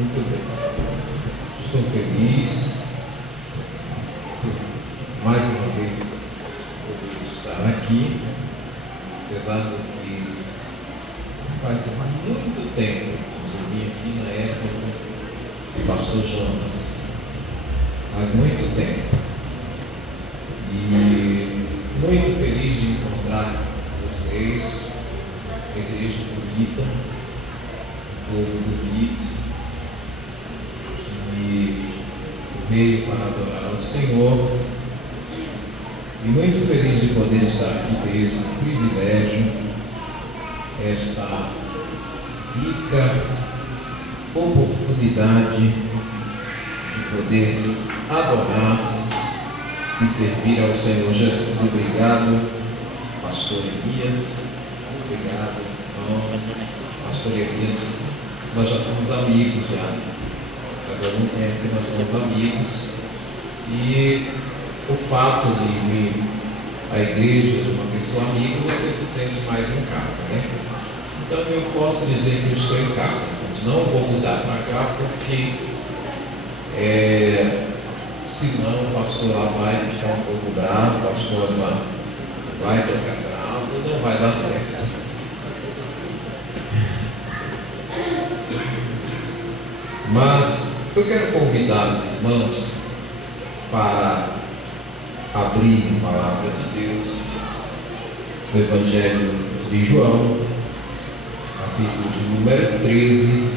Muito bem. Estou feliz por mais uma vez poder estar aqui, apesar de que faz muito tempo que eu vim aqui na época do pastor Jonas, faz muito tempo, e muito feliz de encontrar vocês, uma igreja bonita, um povo bonito, que veio para adorar ao Senhor, e muito feliz de poder estar aqui, ter esse privilégio, esta rica oportunidade de poder adorar e servir ao Senhor Jesus. Obrigado, pastor Elias. Obrigado, irmão. Pastor Elias, nós já somos amigos já. Faz algum tempo que nós somos amigos, e o fato de vir à igreja de uma pessoa amiga, você se sente mais em casa, né? Então eu posso dizer que eu estou em casa. Não vou mudar para cá porque senão o pastor lá vai ficar um pouco bravo, o pastor lá vai ficar bravo e não vai dar certo. Mas eu quero convidar os irmãos para abrir a palavra de Deus no Evangelho de João, capítulo de número 13,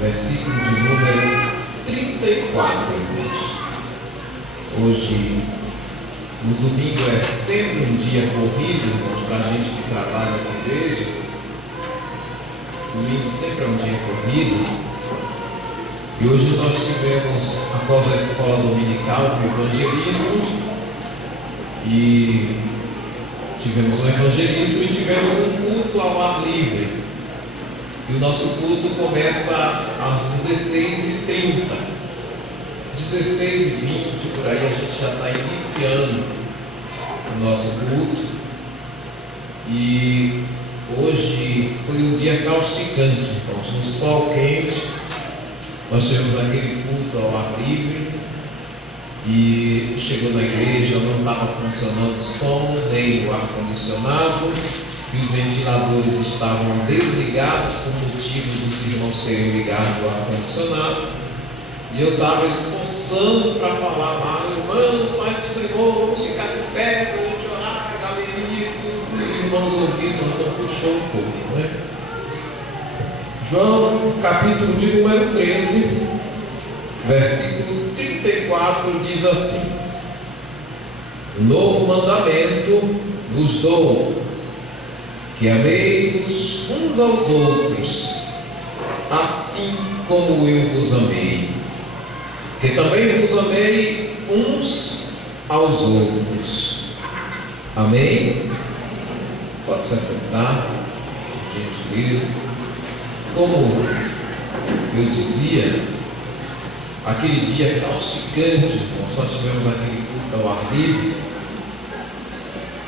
versículo de número 34, irmãos. Hoje, o domingo é sempre um dia corrido, irmãos, para a gente que trabalha na igreja. Domingo sempre é um dia corrido. E hoje nós tivemos, após a escola dominical, o evangelismo, e tivemos um evangelismo e tivemos um culto ao ar livre. E o nosso culto começa às 16h30, 16h20, por aí a gente já está iniciando o nosso culto. E hoje foi um dia causticante, irmãos, um sol quente. Nós tivemos aquele culto ao ar livre, e chegou na igreja, não estava funcionando o som, nem o ar-condicionado, e os ventiladores estavam desligados por motivo dos irmãos terem ligado o ar-condicionado. E eu estava esforçando para falar lá, irmãos, Pai do Senhor, vamos ficar de pé para a gente orar, a galeria, tudo. Os irmãos ouviram, então puxou um pouco, né? João, capítulo de número 13, versículo 34, diz assim: novo mandamento vos dou, que ameis uns aos outros, assim como eu vos amei, que também vos amei uns aos outros. Amém? Pode se assentar, por gentileza. Como eu dizia, aquele dia causticante, nós tivemos aquele culto ao ar livre,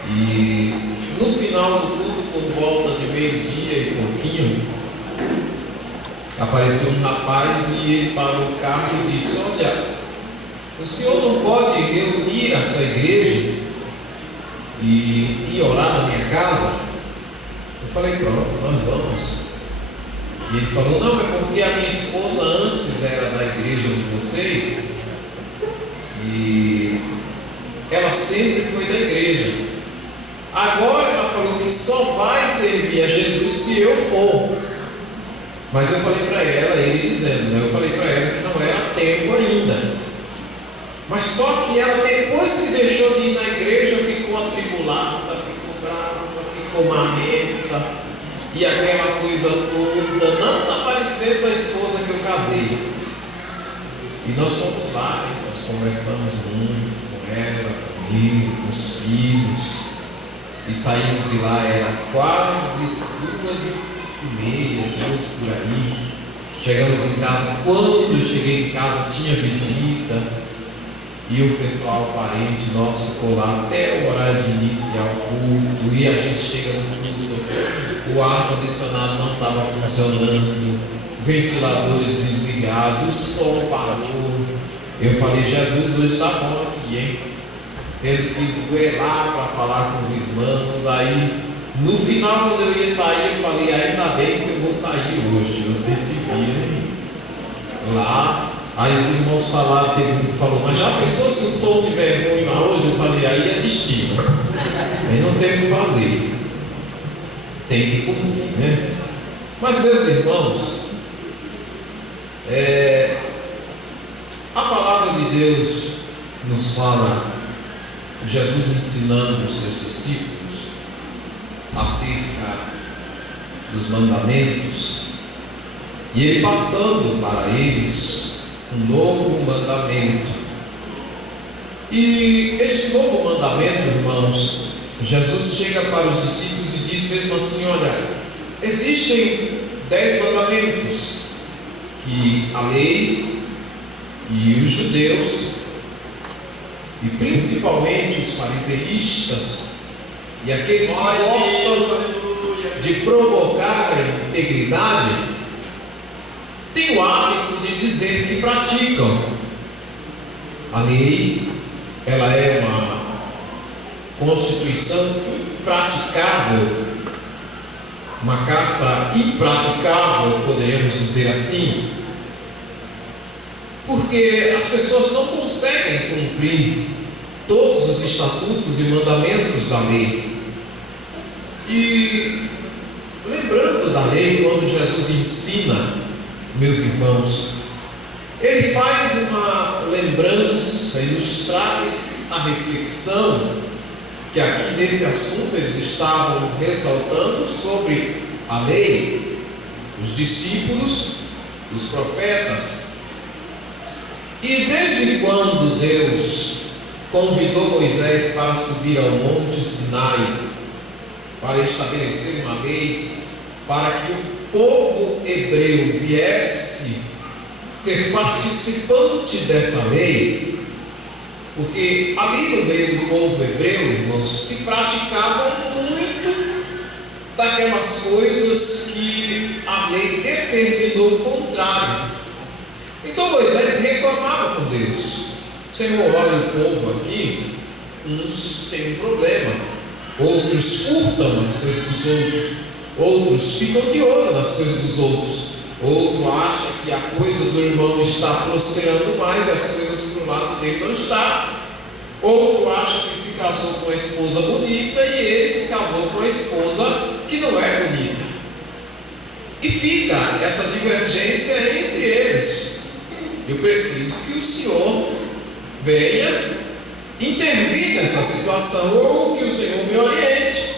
e no final do culto, por volta de meio-dia e pouquinho, apareceu um rapaz e ele parou o carro e disse: olha, o senhor não pode reunir a sua igreja e orar na minha casa? Eu falei: pronto, nós vamos. E ele falou: não, é porque a minha esposa antes era da igreja de vocês, e ela sempre foi da igreja. Agora ela falou que só vai servir a Jesus se eu for. Mas eu falei para ela, ele dizendo, né? Eu falei para ela que não era tempo ainda. Mas só que ela, depois que deixou de ir na igreja, ficou atribulada, ficou brava, ficou marrenta, e aquela coisa toda, não está parecendo a esposa que eu casei. E nós fomos lá, nós conversamos muito com ela, comigo, com os filhos, e saímos de lá, era quase 2h30, 2 por aí. Chegamos em casa, quando eu cheguei em casa tinha visita, e o pessoal parente nosso ficou lá até o horário de iniciar o culto, e a gente chega no culto, o ar-condicionado não estava funcionando, ventiladores desligados, o som parou. Eu falei, Jesus, hoje está bom aqui, hein? Tendo que esgoelar para falar com os irmãos. Aí, no final, quando eu ia sair, eu falei, ainda bem que eu vou sair hoje, vocês se virem lá. Aí os irmãos falaram, teve um que falou, mas já pensou se o som tiver ruim lá hoje? Eu falei, aí é destino, aí não tem o que fazer, tem que cumprir, né? Mas, meus irmãos, a palavra de Deus nos fala, Jesus ensinando os seus discípulos acerca dos mandamentos, e ele passando para eles um novo mandamento. E este novo mandamento, irmãos, Jesus chega para os discípulos e diz mesmo assim, olha, existem 10 mandamentos que a lei e os judeus, e principalmente os fariseístas e aqueles que gostam de provocar a integridade, têm o hábito de dizer que praticam. A lei, ela é uma constituição impraticável, uma carta impraticável, poderíamos dizer assim, porque as pessoas não conseguem cumprir todos os estatutos e mandamentos da lei. E lembrando da lei, quando Jesus ensina, meus irmãos, ele faz uma lembrança e nos traz a reflexão que aqui nesse assunto eles estavam ressaltando sobre a lei, os discípulos, os profetas. E desde quando Deus convidou Moisés para subir ao monte Sinai, para estabelecer uma lei, para que o povo hebreu viesse ser participante dessa lei, porque ali no meio do povo hebreu, irmãos, se praticavam muito daquelas coisas que a lei determinou o contrário. Então Moisés reclamava com Deus: Senhor, olha o povo aqui, uns têm um problema, outros furtam as coisas dos outros, outros ficam de olho nas coisas dos outros, outro acha que a coisa do irmão está prosperando mais e as coisas para o lado dele não está, outro acha que se casou com uma esposa bonita e ele se casou com uma esposa que não é bonita, e fica essa divergência entre eles. Eu preciso que o Senhor venha intervir nessa situação, ou que o Senhor me oriente.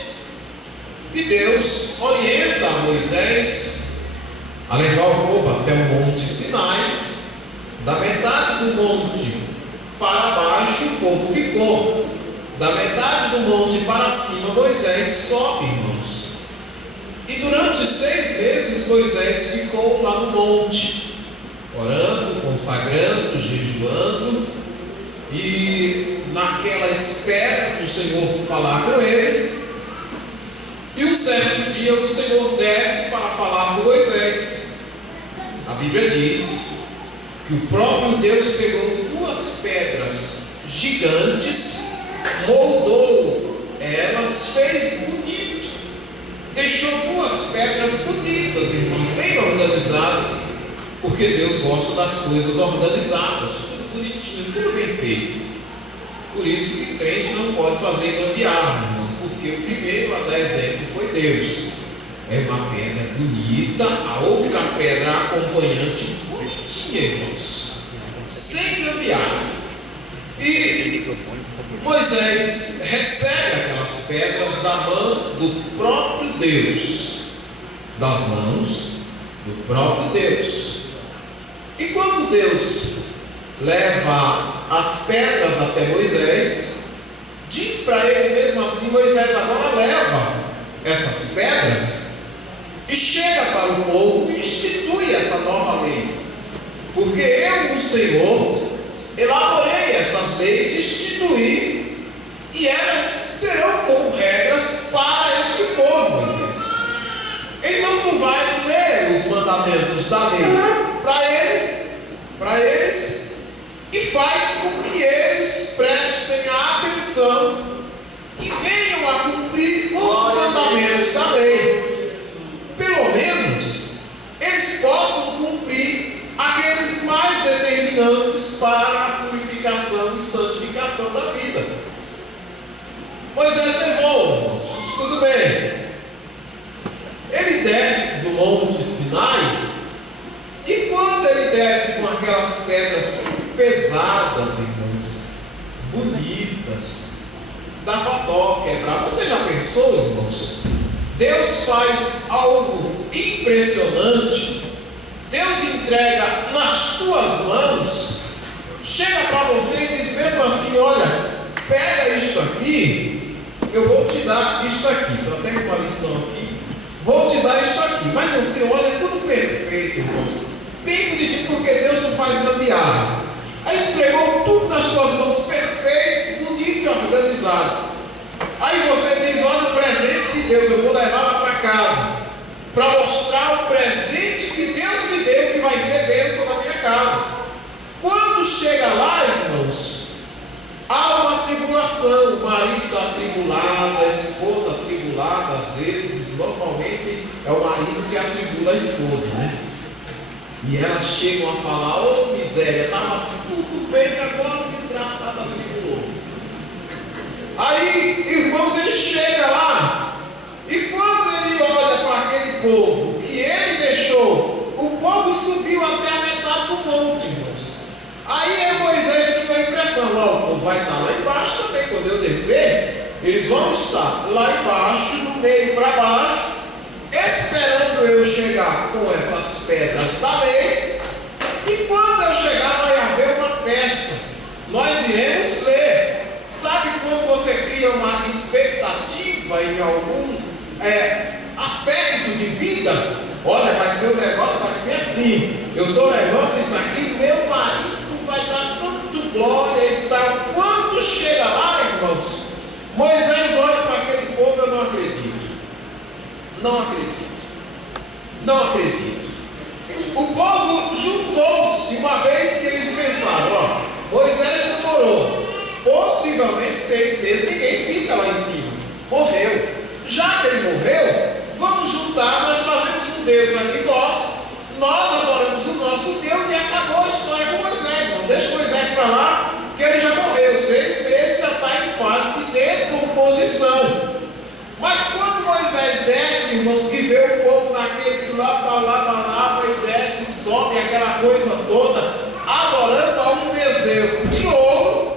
E Deus orienta Moisés a levar o povo até o monte Sinai. Da metade do monte para baixo o povo ficou, da metade do monte para cima Moisés sobe, irmãos. E durante 6 meses Moisés ficou lá no monte, orando, consagrando, jejuando, e naquela espera do Senhor falar com ele. E um certo dia o Senhor desce para falar com Moisés. A Bíblia diz que o próprio Deus pegou 2 pedras gigantes, moldou elas, fez bonito, deixou 2 pedras bonitas, irmãos, bem organizadas, porque Deus gosta das coisas organizadas, tudo bonitinho, tudo bem feito. Por isso que crente não pode fazer gambiarra, irmão, porque o primeiro a dar exemplo foi Deus. É uma pedra bonita, a outra pedra acompanhante bonitinha, irmãos, sem gambiarra. E Moisés recebe aquelas pedras da mão do próprio Deus, das mãos do próprio Deus. E quando Deus leva as pedras até Moisés, diz para ele mesmo assim: Moisés, agora leva essas pedras e chega para o povo e institui essa nova lei, porque eu, o Senhor, elaborei essas leis, instituí, e elas serão como regras para este povo, Moisés. Então tu vai ler os mandamentos da lei para eles e faz com que eles prestem atenção e venham a cumprir os mandamentos da lei. Pelo menos eles possam cumprir aqueles mais determinantes para a purificação e santificação da vida. Moisés levou, tudo bem. Ele desce do monte Sinai, e quando ele desce com aquelas pedras pesadas, irmãos, bonitas, dava dó quebrar. Você já pensou, irmãos? Deus faz algo impressionante. Deus entrega nas tuas mãos, chega para você e diz mesmo assim: olha, pega isto aqui, eu vou te dar isto aqui. Eu até com uma lição aqui, vou te dar isto aqui. Mas você olha, é tudo perfeito, irmãos, bem bonitinho, porque Deus não faz gambiarra. Aí entregou tudo nas tuas mãos, perfeito, bonito e organizado. Aí você diz: olha o presente de Deus, eu vou levar lá para casa, para mostrar o presente que Deus me deu, que vai ser bênção na minha casa. Quando chega lá, irmãos, há uma tribulação. O marido está atribulado, a esposa atribulada. Às vezes, normalmente é o marido que atribula a esposa, né? E elas chegam a falar: ô miséria, estava tudo bem, que agora o desgraçado atribulou. Aí, irmãos, ele chega lá, e quando ele olha para aquele povo que ele deixou, o povo subiu até a metade do monte, irmãos. Aí Moisés tem a impressão: ó, o povo vai estar lá embaixo também. Quando eu descer, eles vão estar lá embaixo, do meio para baixo, esperando eu chegar com essas pedras da lei. E quando eu chegar, vai haver uma festa. Nós iremos ler. Sabe quando você cria uma expectativa em algum aspecto de vida? Olha, vai ser um negócio, vai ser assim. Eu estou levando isso aqui, meu marido vai dar tanto glória e tal. Quando chega lá, irmãos, Moisés olha para aquele povo: eu não acredito. Não acredito. Não acredito. O povo juntou-se uma vez que eles pensaram: ó, Moisés demorou possivelmente 6 meses, ninguém fica lá em cima, morreu. Já que ele morreu, vamos juntar, nós fazemos um Deus aqui nós adoramos o nosso Deus, e acabou a história com Moisés. Não deixa Moisés para lá, que ele já morreu, 6 meses, já está em fase de decomposição. Mas quando Moisés desce, irmãos, que vê o povo naquele do lado para lá, e desce, sobe aquela coisa toda, adorando a um bezerro de ouro,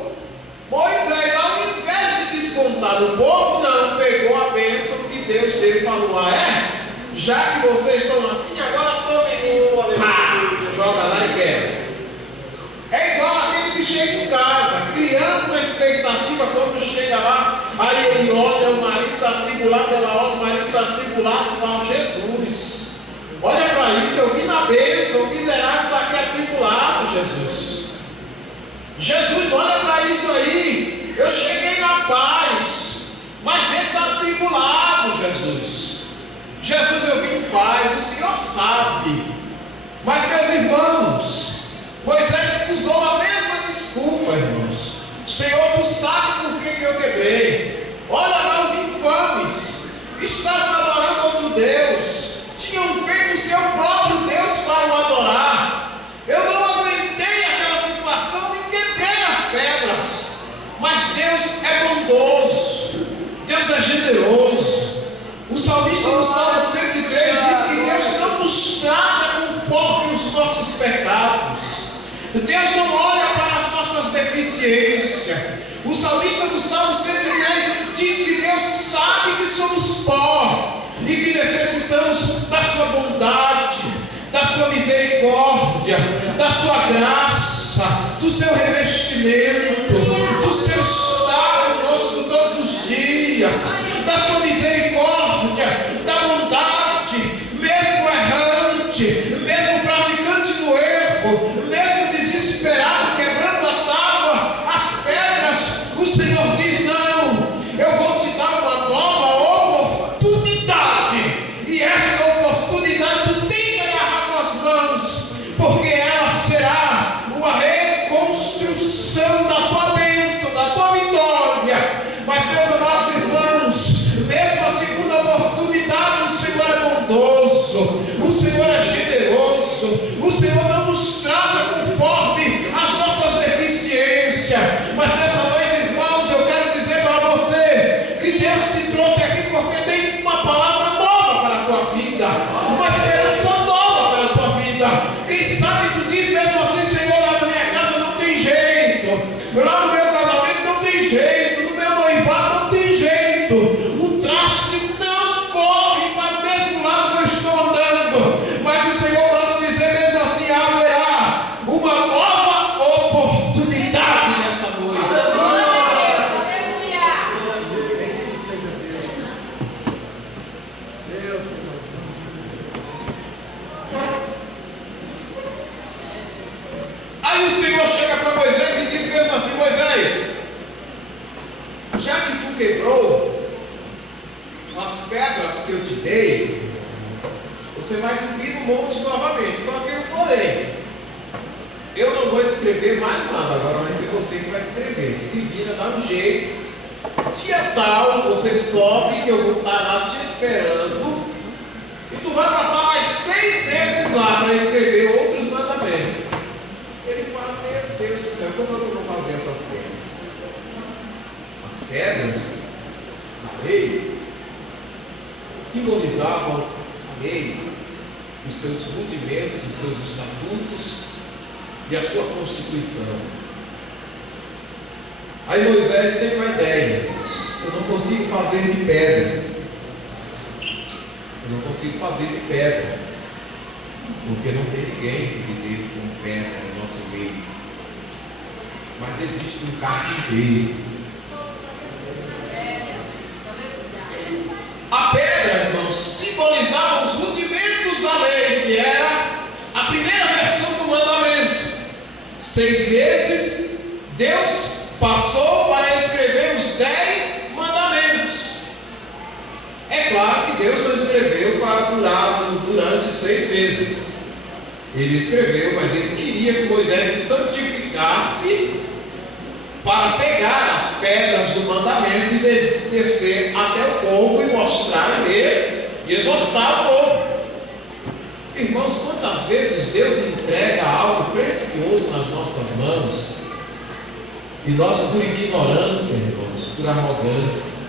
Moisés, ao invés de descontar do povo, não, pegou a bênção que Deus deu e falou: já que vocês estão assim, agora tomem, joga lá e quebra. É igual aquele que chega em casa, criando uma expectativa. Quando chega lá, aí ele olha, o marido está atribulado, ela olha, o marido está atribulado, e fala: Jesus, olha para isso, eu vi na bênção, o miserável está aqui atribulado, Jesus. Jesus, olha para isso aí, eu cheguei na paz, mas ele está atribulado, Jesus. Jesus, eu vim em paz, o Senhor sabe. Mas, meus irmãos, Moisés usou a mesma desculpa, irmãos. Senhor, tu sabe por que eu quebrei. Olha lá, os infames estavam adorando outro Deus, tinham feito o seu próprio Deus para o adorar. Eu não aguentei aquela situação e quebrei as pedras. Mas Deus é bondoso, Deus é generoso. O salmista no Salmo 103 diz que Deus não nos trata conforme os nossos pecados. Deus não olha para as nossas deficiências. O salmista no Salmo 103 diz que Deus sabe que somos pó e que necessitamos da sua bondade, da sua misericórdia, da sua graça, do seu revestimento, do seu estar conosco todos os dias, da sua misericórdia, da bondade, mesmo errante, mesmo praticante do erro, mesmo desesperado, quebrando a tábua, as pedras, o Senhor diz: não, eu vou te dar uma nova oportunidade, e essa oportunidade tu tem que agarrar com as mãos, porque ela será Aí o Senhor chega para Moisés e diz mesmo assim: Moisés, já que tu quebrou as pedras que eu te dei, você vai subir no monte novamente. Só que eu porém, eu não vou escrever mais nada, agora vai ser você que vai escrever. Se vira, dá um jeito. Dia tal, você sobe, que eu vou estar lá te esperando. E tu vai passar mais 6 meses lá para escrever outros mandamentos. Ele fala: meu Deus do céu, como eu vou fazer essas pedras? As pedras da lei simbolizavam a lei, os seus rudimentos, os seus estatutos e a sua constituição. Aí Moisés tem uma ideia: eu não consigo fazer de pedra. Eu não consigo fazer de pedra, porque não tem ninguém que lide com pedra no nosso meio. Mas existe um carpinteiro. A pedra, irmãos, simbolizava os rudimentos da lei, que era a primeira versão do mandamento. 6 meses, Deus passou para escrever os 10 mandamentos. É claro que Deus não escreveu para durar durante 6 meses. Ele escreveu, mas ele queria que Moisés se santificasse para pegar as pedras do mandamento e descer até o povo e mostrar e ler e exortar o povo. Irmãos, quantas vezes Deus entrega algo precioso nas nossas mãos e nós, por ignorância, irmãos, por arrogância,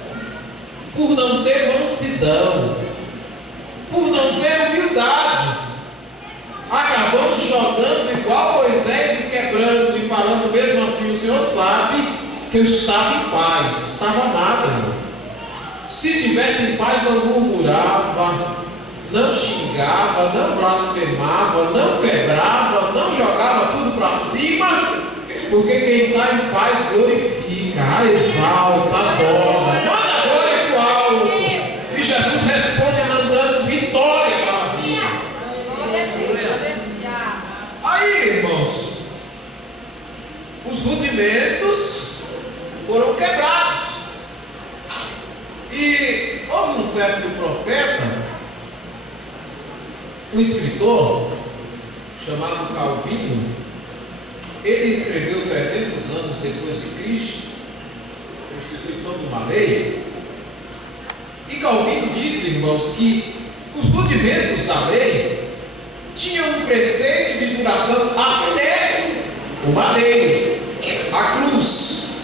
por não ter mansidão, por não ter humildade, acabamos jogando igual Moisés e quebrando e falando mesmo assim: o Senhor sabe que eu estava em paz. Estava nada, irmão. Se tivesse em paz, não murmurava, não xingava, não blasfemava, não quebrava, não jogava tudo para cima, porque quem está em paz glorifica, exalta, adora, manda a glória para o alto. E Jesus responde mandando vitória para a vida. Aí, irmãos, os rudimentos foram quebrados. E houve um certo profeta, um escritor chamado Calvino. Ele escreveu 300 anos depois de Cristo a constituição de uma lei. E Calvino disse, irmãos, que os rudimentos da lei tinham um preceito de duração até o madeiro, a cruz.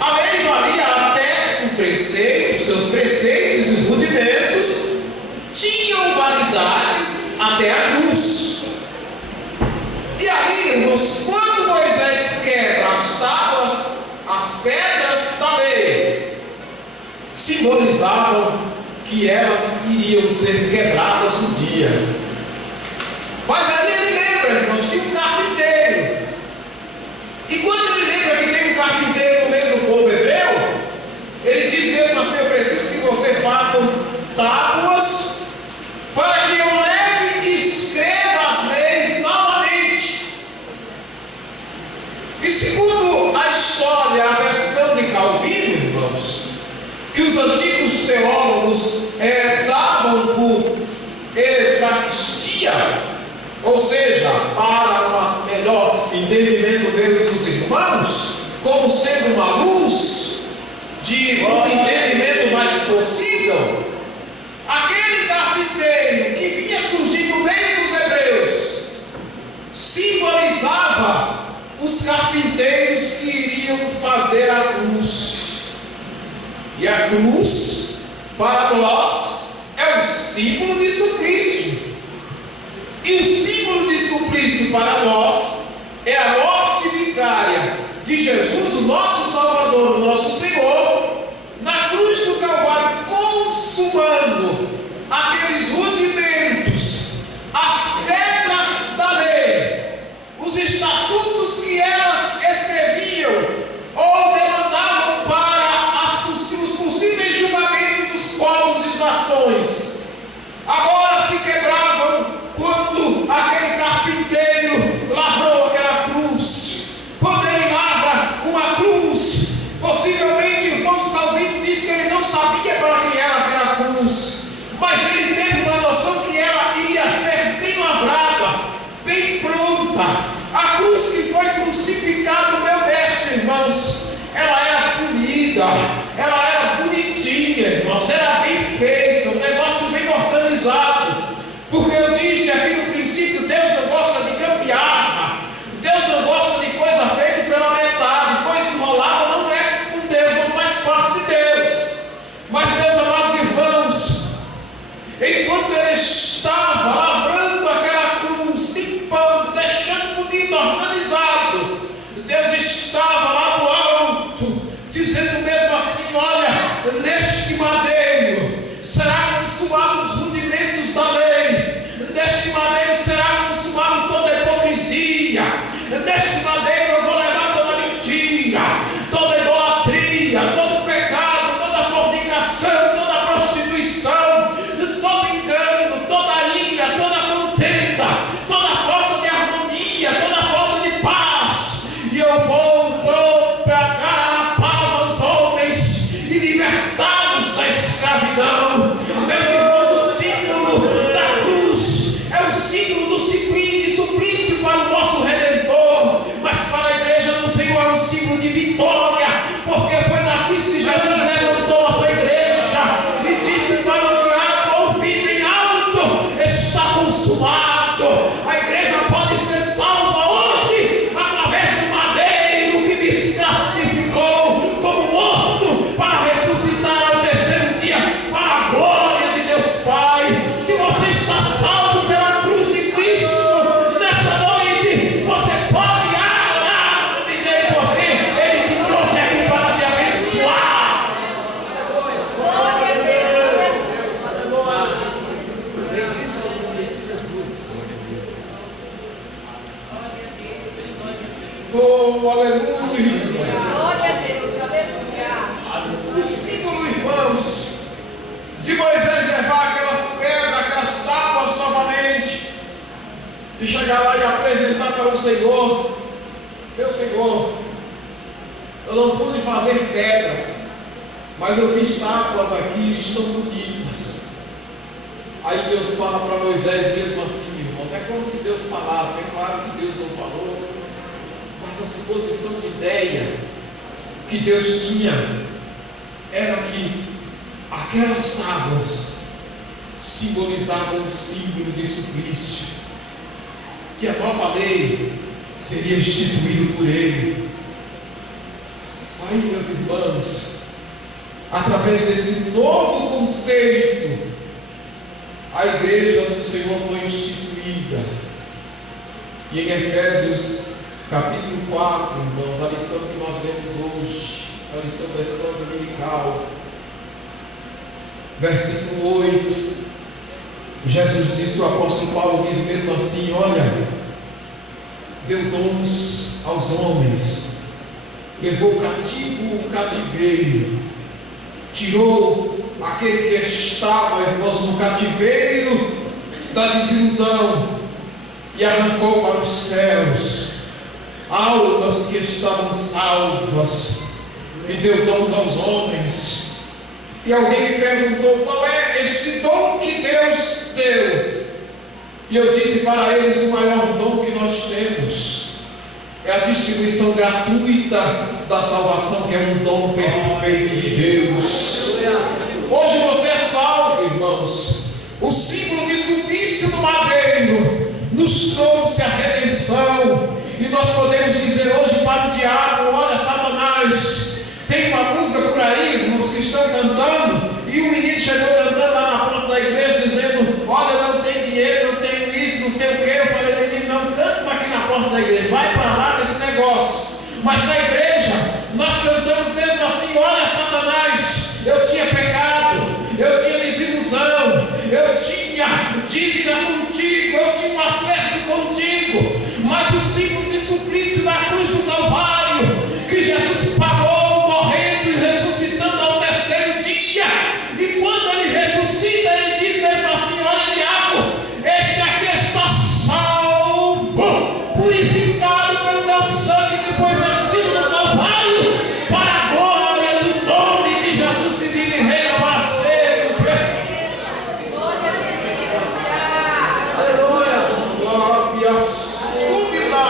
A lei valia até o preceito, seus preceitos e rudimentos tinham validades até a cruz. E aí, irmãos, quando Moisés quebra as tábuas, as pedras da lei simbolizavam que elas iriam ser quebradas um dia. Mas aí ele lembra, irmãos, de um carpinteiro. E quando ele lembra que tem um carpinteiro no meio do povo hebreu, ele diz mesmo assim: eu preciso que você faça tábuas para que eu leve e escreva as leis novamente. E segundo a história, a versão de Calvino, irmãos, que os antigos teólogos davam por efraquistia, ou seja, para um melhor entendimento dele dos irmãos, como sendo uma luz de um entendimento mais possível, aquele carpinteiro que vinha surgir no meio dos hebreus simbolizava os carpinteiros que iriam fazer a cruz. E a cruz, para nós, é o símbolo de suplício. E o símbolo de suplício para nós é a morte vicária de Jesus, o nosso Salvador, o nosso Senhor, na cruz do Calvário, consumando aqueles rudimentos, as pedras da lei, os estatutos que elas escreviam ou demandavam para os possíveis julgamentos dos povos e nações. Agora se quebravam quando aquele carpinteiro consumado. A igreja pode ser salva hoje através do madeiro que me classificou como morto para ressuscitar ao terceiro dia para a glória de Deus Pai. Se você está salvo pela cruz de Cristo, nessa noite você pode adorar o nome dele, porque ele te trouxe aqui para te abençoar. Oh, aleluia! Glória a Deus, aleluia. O símbolo, irmãos, de Moisés levar aquelas pedras, aquelas tábuas novamente, de chegar lá e apresentar para o Senhor: meu Senhor, eu não pude fazer pedra, mas eu fiz tábuas aqui, estão bonitas. Aí Deus fala para Moisés mesmo assim, irmãos, é como se Deus falasse. É claro que Deus não falou, mas a suposição de ideia que Deus tinha era que aquelas tábuas simbolizavam o símbolo de suplício, que a nova lei seria instituída por ele. Aí, meus irmãos, através desse novo conceito, a igreja do Senhor foi instituída. E em Efésios capítulo 4, irmãos, a lição que nós lemos hoje, a lição da escola dominical, versículo 8, Jesus disse, o apóstolo Paulo diz mesmo assim: olha, deu dons aos homens, levou cativo o cativeiro, tirou aquele que estava, irmãos, no cativeiro da desilusão e arrancou para os céus almas que estavam salvas, e deu dom aos homens. E alguém me perguntou: qual é este dom que Deus deu? E eu disse para eles: o maior dom que nós temos é a distribuição gratuita da salvação, que é um dom perfeito de Deus. Hoje você é salvo, irmãos. O símbolo de suplício do madeiro nos trouxe a redenção. E nós podemos dizer hoje para o diabo: olha, Satanás, tem uma música por aí, irmãos, que estão cantando, e um menino chegou cantando lá na porta da igreja, dizendo: olha, eu não tenho dinheiro, não tenho isso, não sei o que. Eu falei: menino, não canta isso aqui na porta da igreja, vai para lá desse negócio. Mas na igreja, nós cantamos mesmo assim: olha, Satanás, eu tinha pecado, eu tinha desilusão, eu tinha dívida contigo, eu tinha um acerto contigo, mas o símbolo de suplício da cruz do Calvário, que Jesus pagou, morrendo e ressuscitando ao terceiro dia, e quando ele ressuscita, ele diz mesmo assim: olha, diabo, este aqui está salvo, purificado pelo meu sangue que foi vertido no Calvário, para a glória do nome de Jesus, que vive e reina para sempre. Glória a Deus, Aleluia. Glória súbita.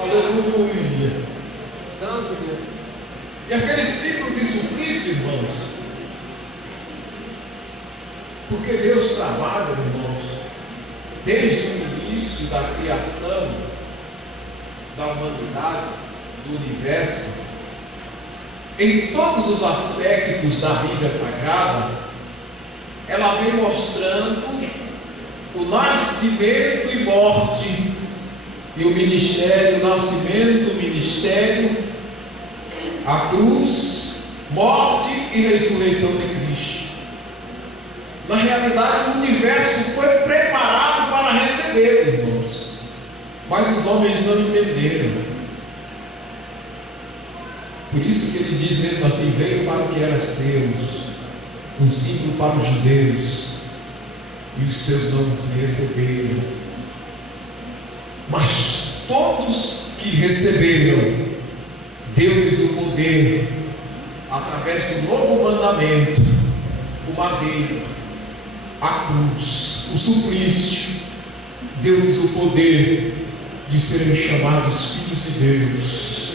Aleluia. Santo Deus. E aquele símbolo de suplício, irmãos, porque Deus trabalha, irmãos, desde o início da criação da humanidade, do universo, em todos os aspectos da Bíblia Sagrada, ela vem mostrando o nascimento e morte, e o ministério, o nascimento, o ministério, a cruz, morte e ressurreição de Cristo. Na realidade, o universo foi preparado para receber, irmãos, mas os homens não entenderam. Por isso que ele diz mesmo assim: veio para o que era seus, um símbolo para os judeus, e os seus não receberam. Mas todos que receberam, deu-lhes o poder, através do novo mandamento, o madeiro, a cruz, o suplício, deu-lhes o poder de serem chamados filhos de Deus.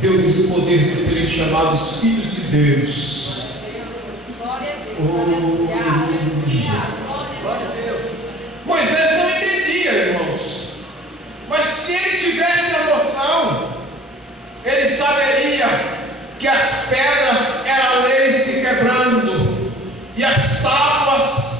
Deu-lhes o poder de serem chamados filhos de Deus. Glória a Deus. Moisés não entendia, irmãos. Mas se ele tivesse a noção, ele saberia que as pedras eram a lei se quebrando, e as tábuas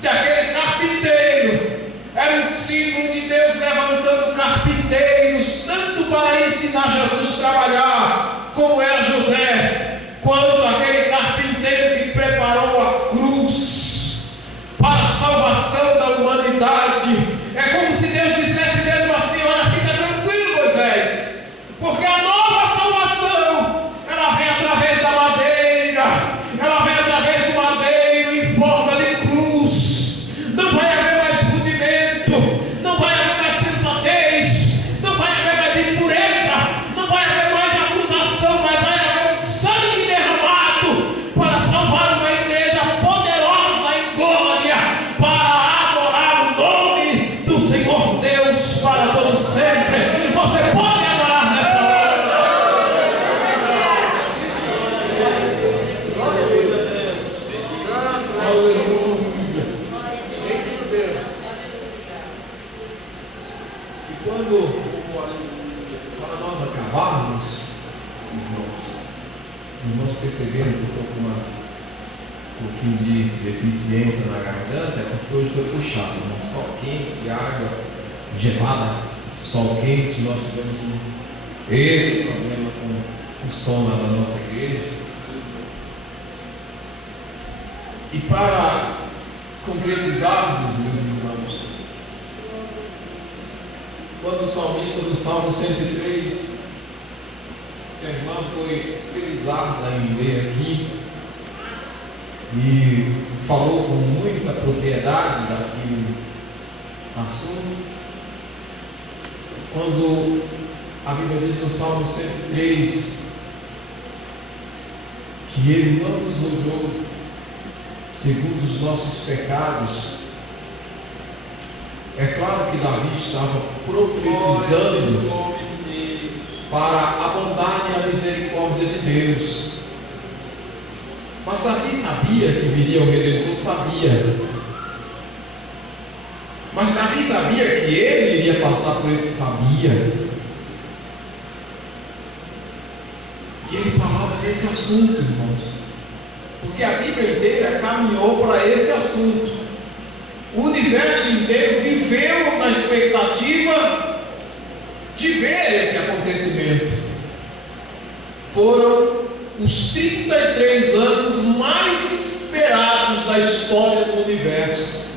de aquele carpinteiro eram um símbolo de Deus levantando carpinteiros, tanto para ensinar Jesus a trabalhar, como era José, quanto aquele carpinteiro que preparou a cruz para a salvação da humanidade. É como se Deus dissesse mesmo assim: olha, fica tranquilo, Moisés, porque a nova salvação, ela vem através da madeira, ela vem através do madeiro em forma de cruz. Não vai haver mais rudimento, não vai haver mais sensatez, não vai haver mais impureza, não vai haver mais acusação, mas vai haver um sangue derramado para salvar uma igreja poderosa em glória, para adorar o nome do Senhor Deus para todo sempre. Você pode adorar nessa hora. Glória a Deus. Santo. Aleluia. Bendito Deus. E quando, para nós acabarmos, irmãos perceberam que eu estou com um pouquinho de deficiência na garganta, é porque hoje foi puxado, irmão. Sol quente, água gelada, sol quente. Nós tivemos esse problema com o som lá na nossa igreja. E para concretizarmos, meus irmãos, quando o salmista do Salmo 103, que a irmã foi felizarda em ler aqui, e falou com muita propriedade daquele assunto, quando a Bíblia diz no Salmo 103 que Ele não nos olhou segundo os nossos pecados, é claro que Davi estava profetizando para a bondade e a misericórdia de Deus. Mas Davi sabia que viria o Redentor, sabia. Mas Davi sabia que ele iria passar por ele, sabia. E ele falava desse assunto, irmãos, porque a Bíblia inteira caminhou para esse assunto. O universo inteiro viveu na expectativa de ver esse acontecimento. Foram os 33 anos mais esperados da história do universo.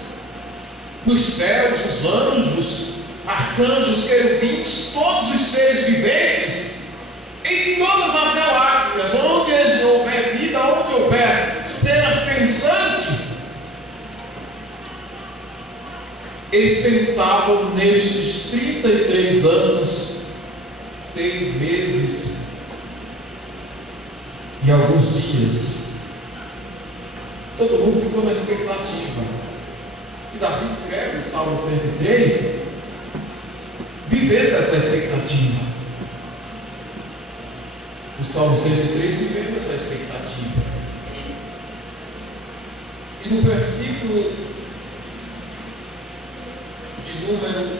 Nos céus, os anjos, arcanjos, querubins, todos os seres viventes, em todas as galáxias, onde houver vida, onde houver ser pensante, eles pensavam nestes 33 anos, 6 meses e alguns dias. Todo mundo ficou na expectativa. E Davi escreve o Salmo 103 vivendo essa expectativa. O Salmo 103 vivendo essa expectativa. E no versículo de número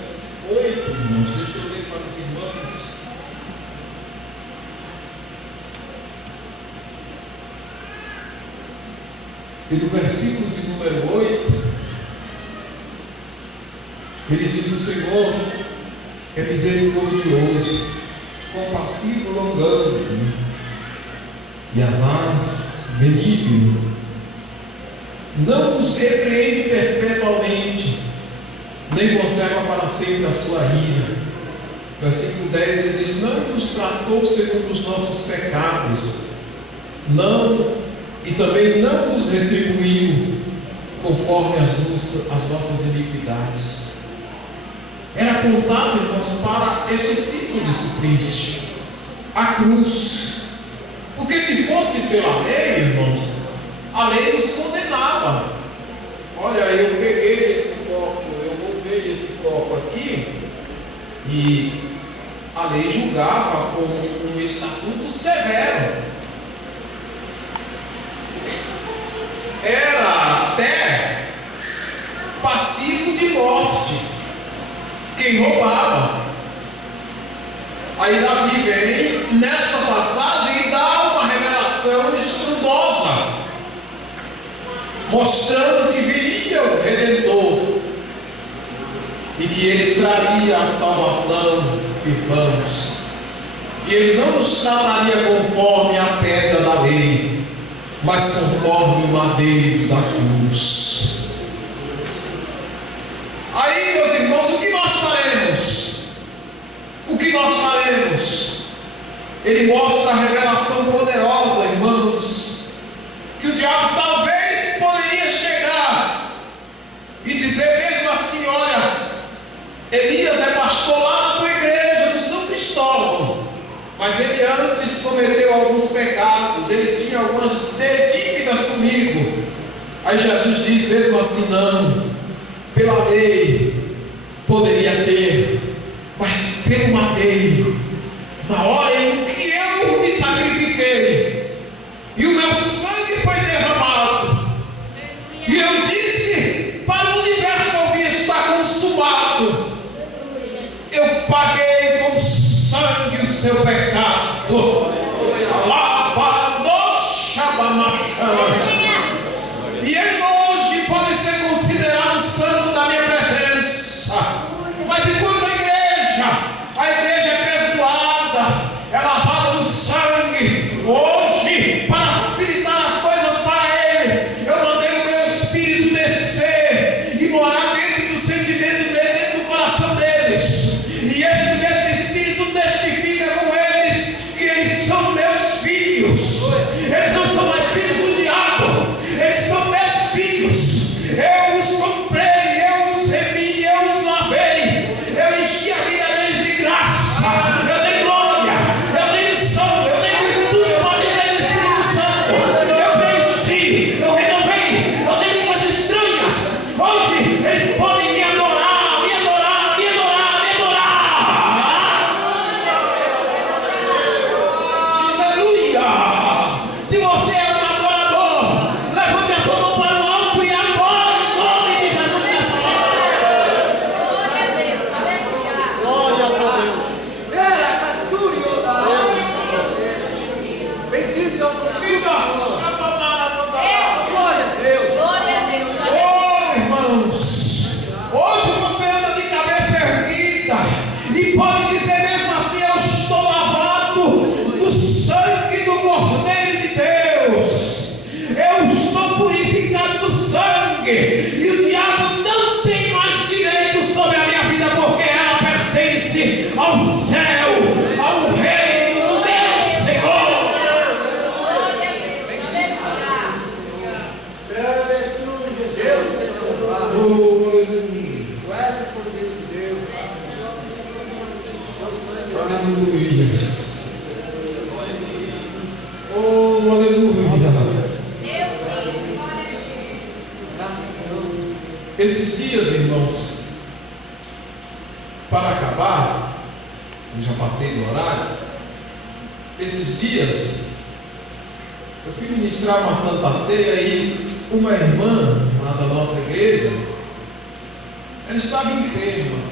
8, irmãos, deixa eu ler para os irmãos. E no versículo de número 8, ele diz: o Senhor é misericordioso, compassivo, longânimo, e as aves, benigno, não nos repreende perpetuamente, nem conserva para sempre a sua ira. Versículo 10, ele diz: não nos tratou segundo os nossos pecados, não, e também não nos retribuiu conforme as nossas iniquidades. Era apontado, irmãos, para este ciclo de suplício, a cruz. Porque se fosse pela lei, irmãos, a lei nos condenava. Olha, eu peguei esse copo, eu botei esse copo aqui, e a lei julgava com um estatuto severo. Era quem roubava. Aí Davi vem nessa passagem e dá uma revelação estrondosa, mostrando que viria o Redentor e que ele traria a salvação, irmãos. E ele não nos trataria conforme a pedra da lei, mas conforme o madeiro da cruz. Aí, meus irmãos, o que nós faremos? O que nós faremos? Ele mostra a revelação poderosa, irmãos, que o diabo talvez poderia chegar e dizer mesmo assim: olha, Elias é pastor lá na tua igreja, do São Cristóvão, mas ele antes cometeu alguns pecados, ele tinha algumas dívidas comigo. Aí Jesus diz mesmo assim: não, pela lei poderia ter, mas pelo madeiro, na hora em que eu me sacrifiquei e o meu sangue foi derramado, e eu disse para o universo ouvir: está consumado, eu paguei com sangue o seu pecado. E ele hoje pode ser considerado santo da minha presença. Mas enquanto a igreja é perdoada, é lavada no sangue, hoje, para facilitar as coisas para ele, eu mandei o meu Espírito descer e morar dentro do sentimento dele, dentro do coração deles. E esse mesmo Espírito testifica com eles que eles são meus filhos. Eles não são mais filhos do diabo, eles são meus filhos. Eu os comprei, eu os remi, eu os lavei, eu enchi a vida deles de graça, eu dei glória, eu dei unção, eu dei virtude, eu batizei no Espírito Santo, eu preenchi, eu renovei, eu dei línguas estranhas. Hoje eles podem me adorar, me adorar, me adorar, me adorar. Aleluia! Se você é um adorador, levante a sua mão para o alto e adore em nome de Jesus nessa hora. Glória a Deus, aleluia. Glórias a Deus. Era Cascurio da bendito é o nome do Senhor. Glória a Deus. Glória a Deus, aleluia. Oh, irmãos, hoje você anda de cabeça erguida e pode dizer mesmo assim: eu estou lavado do sangue do Cordeiro de Deus, eu estou purificado do sangue, e o diabo não tem mais direito sobre a minha vida, porque ela pertence ao céu, ao reino do meu Senhor. Glória a Deus, aleluia. Deus seja louvado. Oh, aleluia. Tu és o Cordeiro de Deus. Teu sangue é Aleluia. Oh, aleluia. graça de Deus. Esses dias, irmãos, para acabar, eu já passei do horário. Esses dias, eu fui ministrar uma Santa Ceia e uma irmã lá da nossa igreja, ela estava enferma.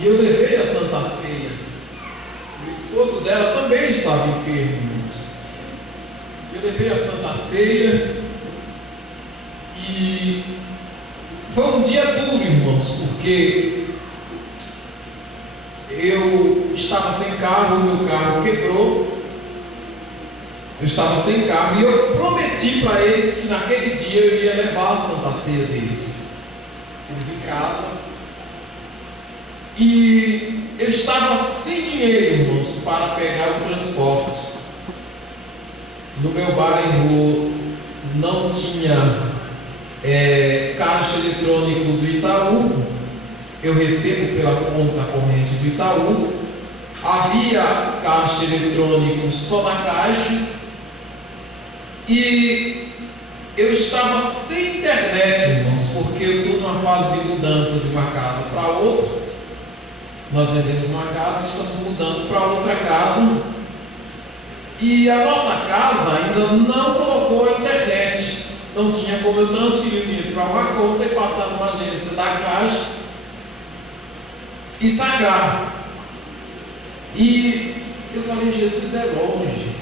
E eu levei a Santa Ceia. O esposo dela também estava enfermo, irmãos. Eu levei a Santa Ceia e foi um dia duro, irmãos, porque eu estava sem carro, o meu carro quebrou, eu estava sem carro e eu prometi para eles que naquele dia eu ia levar a Santa Ceia deles, eles em casa, e eu estava sem dinheiro, irmãos, para pegar o transporte. No meu bairro não tinha caixa eletrônico do Itaú, eu recebo pela conta corrente do Itaú. Havia caixa eletrônico só na Caixa, e eu estava sem internet, irmãos, porque eu estou numa fase de mudança de uma casa para outra. Nós vendemos uma casa e estamos mudando para outra casa, e a nossa casa ainda não colocou a internet. não tinha como eu transferir o dinheiro para uma conta e passar numa agência da Caixa e sacar. E eu falei, Jesus, é longe,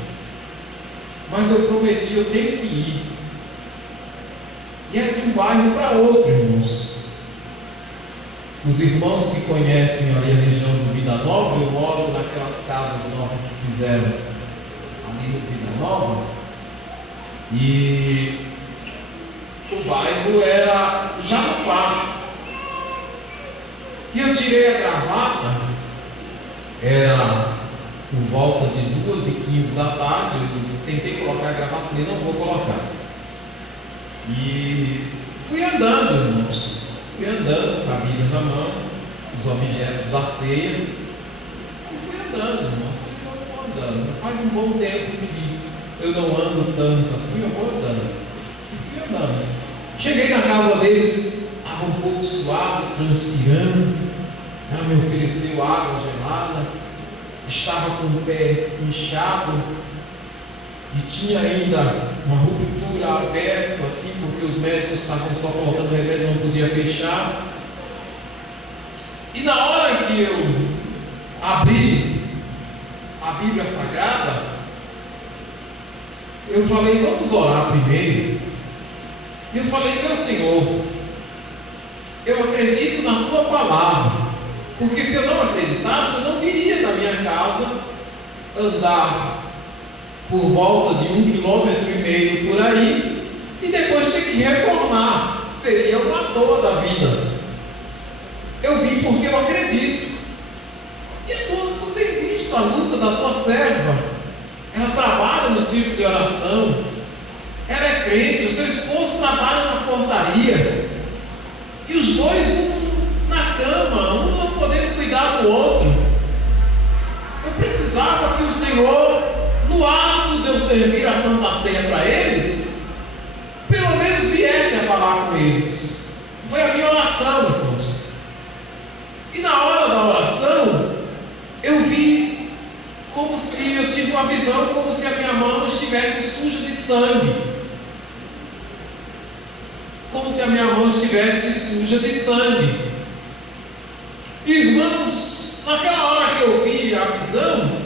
mas eu prometi, eu tenho que ir. E é de um bairro para outro, irmãos. Os irmãos que conhecem ali a região do Vida Nova, eu moro naquelas casas novas que fizeram ali no Vida Nova, e o bairro era Jabapá. E eu tirei a gravata, era por volta de 2h15 da tarde, eu tentei colocar a gravata, falei, não vou colocar. E fui andando, irmãos, com a Bíblia na mão, os objetos da ceia, e fui andando, irmãos, vou andando. Faz um bom tempo que eu não ando tanto assim, eu vou andando. E fui andando. Cheguei na casa deles, estava um pouco suado, transpirando. Ela me ofereceu água gelada, estava com o pé inchado e tinha ainda uma ruptura aberta, assim, porque os médicos estavam só colocando remédio, não podia fechar. E na hora que eu abri a Bíblia Sagrada, eu falei, vamos orar primeiro. E eu falei, meu Senhor, eu acredito na Tua Palavra, porque se eu não acreditasse, eu não viria da minha casa andar por volta de 1,5 km por aí, e depois ter que retornar, seria uma dor da vida. Eu vim porque eu acredito, e tu tem visto a luta da tua serva, ela trabalha no círculo de oração, ela é crente, o seu esposo trabalha na portaria, e os dois na cama, um não podendo cuidar do outro. Eu precisava que o Senhor, no ato de eu servir a Santa Ceia para eles, pelo menos viesse a falar com eles. Foi a minha oração, irmãos. E na hora da oração, eu vi como se eu tive uma visão, como se a minha mão estivesse suja de sangue. Como se a minha mão estivesse suja de sangue. Irmãos, naquela hora que eu vi a visão,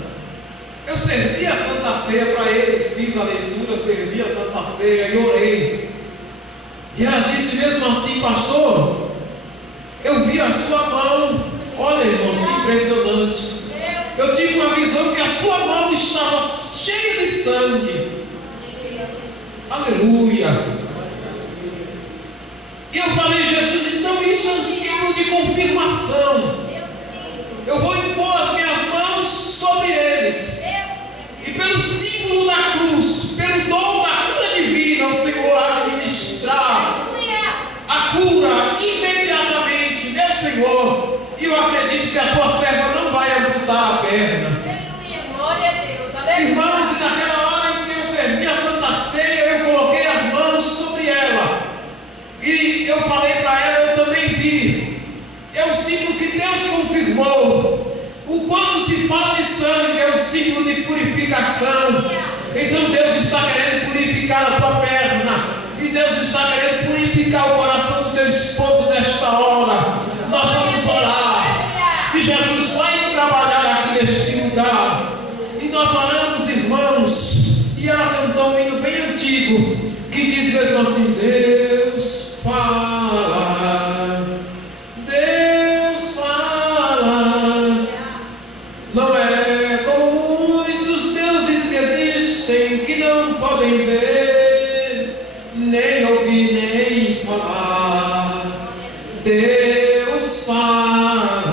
eu servi a Santa Ceia para eles, fiz a leitura, servi a Santa Ceia e orei. E ela disse mesmo assim, pastor, eu vi a sua mão. Olha, irmãos, que impressionante. Eu tive uma visão que a sua mão estava cheia de sangue. Aleluia. E eu falei, Jesus, então isso é um símbolo de confirmação. Eu vou impor as minhas mãos sobre eles. E pelo símbolo da cruz, pelo dom da cura divina, o Senhor há de ministrar a cura imediatamente, meu Senhor. E eu acredito que a tua serva não vai amputar a perna. Irmãos, e naquela hora em que eu servi a Santa Ceia, eu coloquei as mãos sobre ela. E eu falei para ela, eu também vi. É o símbolo que Deus confirmou. O quando se fala de sangue é o símbolo de purificação. Então Deus está querendo purificar a tua perna. E Deus está querendo purificar o coração do teu esposo nesta hora. Nós vamos orar. E Jesus vai trabalhar aqui neste lugar. E nós oramos, irmãos. E ela cantou um hino bem antigo, que diz mesmo assim, Deus fala, Deus fala. Não é como muitos deuses que existem, que não podem ver, nem ouvir, nem falar. Deus fala,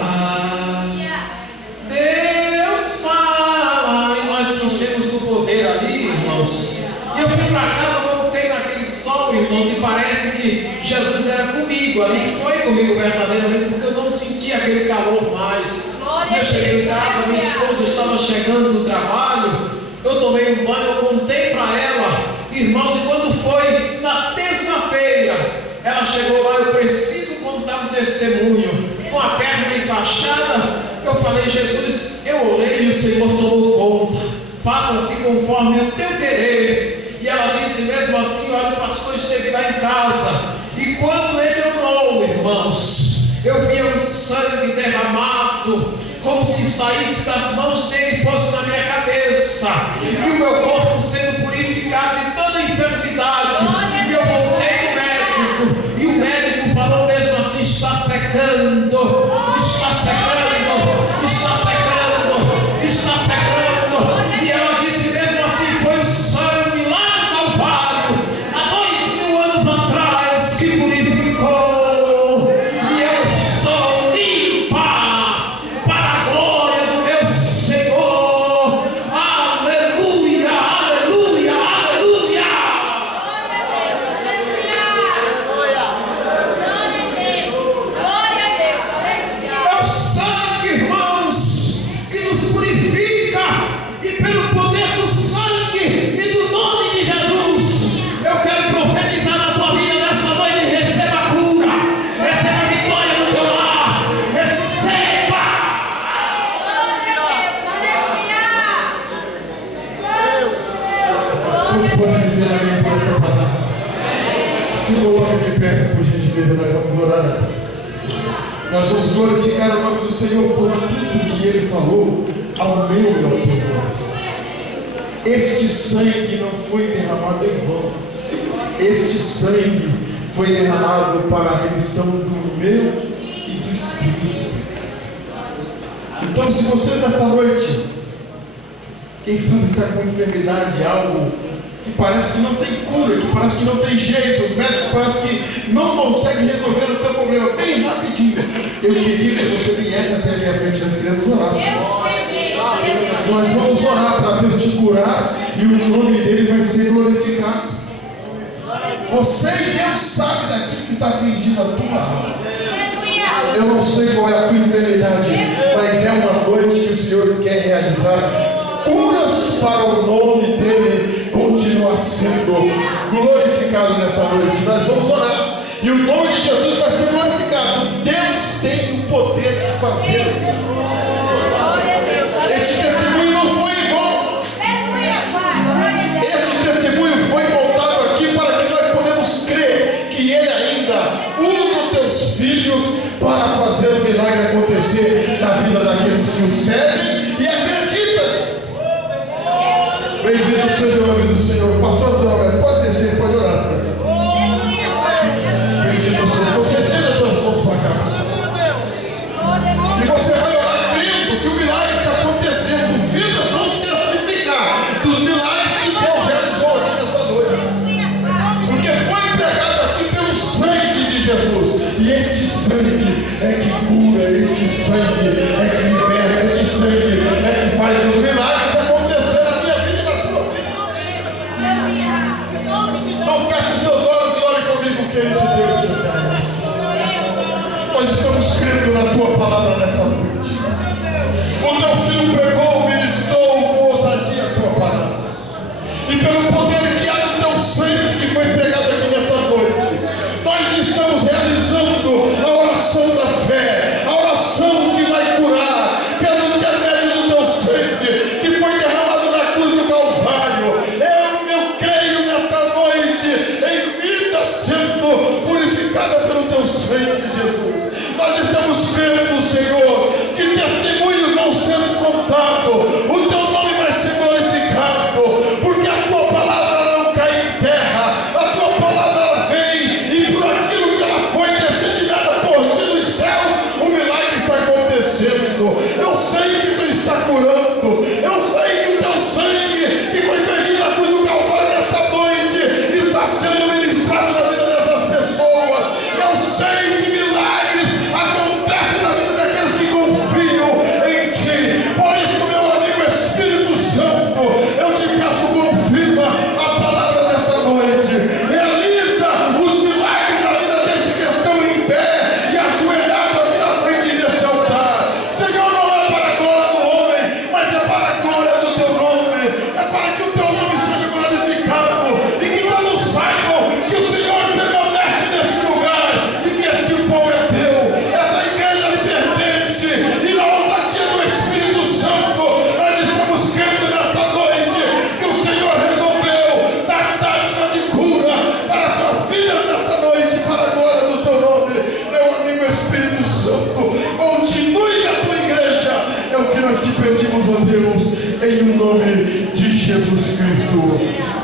Deus fala. E nós sentimos do poder ali, irmãos. E eu fui para casa, voltei naquele sol, irmãos, e parece que Jesus era comigo ali. Foi comigo verdadeiramente, porque eu não sentia aquele calor mais. Eu cheguei em casa, minha esposa estava chegando do trabalho, eu tomei um banho, eu contei para ela, irmãos, e quando foi na terça-feira, ela chegou lá, eu preciso contar um testemunho, com a perna enfaixada. Eu falei, Jesus, eu orei e o Senhor tomou conta, faça-se conforme o teu querer. E ela disse, disse, mesmo assim, olha, o pastor esteve lá em casa. E quando ele orou, irmãos, eu via um sangue derramado, como se saísse das mãos dele e fosse na minha cabeça. E o meu corpo sendo purificado de toda enfermidade. E eu voltei no médico. E o médico falou mesmo assim, está secando, está secando, está secando, está secando. E ela disse mesmo assim, foi o sangue lá no Calvário, há 2000 anos atrás, que purificou. E eu estou limpa para a glória do meu Senhor. Aleluia, aleluia, aleluia. É o sangue, irmãos, que nos purifica, e pelo poder do sangue e do nome de Jesus, eu quero profetizar na tua vida nessa noite. Receba a cura, receba a vitória no teu lar, receba. Vocês podem dizer amém por esta palavra? Se coloque de pé, por gentileza, nós vamos orar. Nós vamos glorificar o nome do Senhor por tudo que Ele falou ao meu e ao teu coração. Este sangue não foi derramado em vão. Este sangue foi derramado para a remissão do meu e dos seus pecados. Então, se você nesta noite, quem sabe está com enfermidade, algo que parece que não tem cura, que parece que não tem jeito, os médicos parecem que não conseguem resolver o teu problema, bem rapidinho, eu queria que você viesse até a minha frente, nós queremos orar. Nós vamos orar para Deus te curar e o nome dele vai ser glorificado. Você e Deus sabe daquilo que está afligindo a tua alma. Eu não sei qual é a tua enfermidade, mas é uma noite que o Senhor quer realizar curas para o nome dele continuar sendo glorificado nesta noite. Nós vamos orar e o nome de Jesus vai ser glorificado. Deus tem o poder de fazer. Este testemunho não foi em vão. Este testemunho foi voltado aqui para que nós podemos crer que Ele ainda usa os teus filhos para fazer o milagre acontecer na vida daqueles que o servem e acreditam. Bendito seja o nome do Senhor. Pastor Douglas, pode descer, pode orar. Bendito seja. Você estenda as suas mãos para cá. E você vai orar crendo que o milagre está acontecendo. Vidas vão testificar dos milagres que Deus realizou aqui nesta noite. Porque foi pregado aqui pelo sangue de Jesus. E este sangue é que cura, este sangue é que liberta, este sangue é que faz os milagres acontecer na minha vida e na tua vida.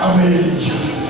Amém, Jesus.